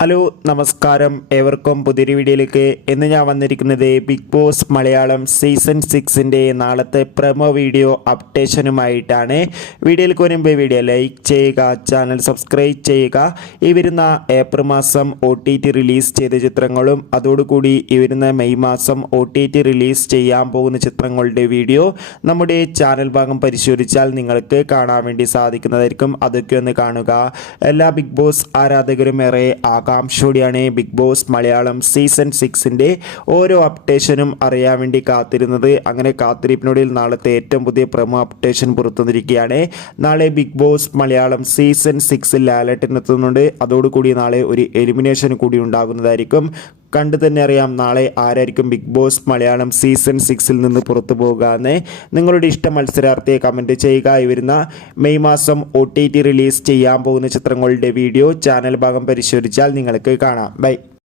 Hello നമസ്കാരം ഏവർക്കും പുതിയൊരു വീഡിയോയിലേക്ക് ഇന്ന് ഞാൻ വന്നിരിക്കുന്നത് ബിഗ് ബോസ് മലയാളം സീസൺ 6ൻ്റെ നാളത്തെ പ്രൊമോ വീഡിയോ അപ്ഡേഷനുമായിട്ടാണ്. വീഡിയോയിലേക്ക് വരുമ്പോൾ വീഡിയോ ലൈക്ക് ചെയ്യുക, ചാനൽ സബ്സ്ക്രൈബ് ചെയ്യുക. ഈ വരുന്ന ഏപ്രിൽ മാസം OTT റിലീസ് ചെയ്ത ചിത്രങ്ങളും അതോടുകൂടി ഈ വരുന്ന മെയ് മാസം OTT റിലീസ് ചെയ്യാൻ പോകുന്ന ചിത്രങ്ങളുടെ വീഡിയോ നമ്മുടെ ചാനൽ ഭാഗം പരിശോധിച്ചാൽ നിങ്ങൾക്ക് കാണാൻ വേണ്ടി സാധിക്കുന്നതായിരിക്കും. അതൊക്കെ ഒന്ന് കാണുക. എല്ലാ ബിഗ് ബോസ് ആരാധകരും ഏറെ ആകാംക്ഷയോടെയാണ് ബിഗ് ബോസ് മലയാളം സീസൺ 6ൻ്റെ ഓരോ അപ്ഡേഷനും അറിയാൻ വേണ്ടി കാത്തിരുന്നത്. അങ്ങനെ കാത്തിരിപ്പിനോടിൽ നാളത്തെ ഏറ്റവും പുതിയ പ്രൊമോ അപ്ഡേഷൻ പുറത്തുവന്നിരിക്കുകയാണ്. നാളെ ബിഗ് ബോസ് മലയാളം സീസൺ 6 ലാലേട്ടനെത്തുന്നുണ്ട്. അതോടുകൂടി നാളെ ഒരു എലിമിനേഷൻ കൂടി ഉണ്ടാകുന്നതായിരിക്കും. കണ്ടു തന്നെ അറിയാം നാളെ ആരായിരിക്കും ബിഗ് ബോസ് മലയാളം സീസൺ 6ൽ നിന്ന് പുറത്തു പോകുക എന്ന്. നിങ്ങളുടെ ഇഷ്ട മത്സരാർത്ഥിയെ കമൻറ്റ് ചെയ്യുക. ഈ വരുന്ന മെയ് മാസം OTT റിലീസ് ചെയ്യാൻ പോകുന്ന ചിത്രങ്ങളുടെ വീഡിയോ ചാനൽ ഭാഗം പരിശോധിച്ചാൽ നിങ്ങൾക്ക് കാണാം. ബൈ.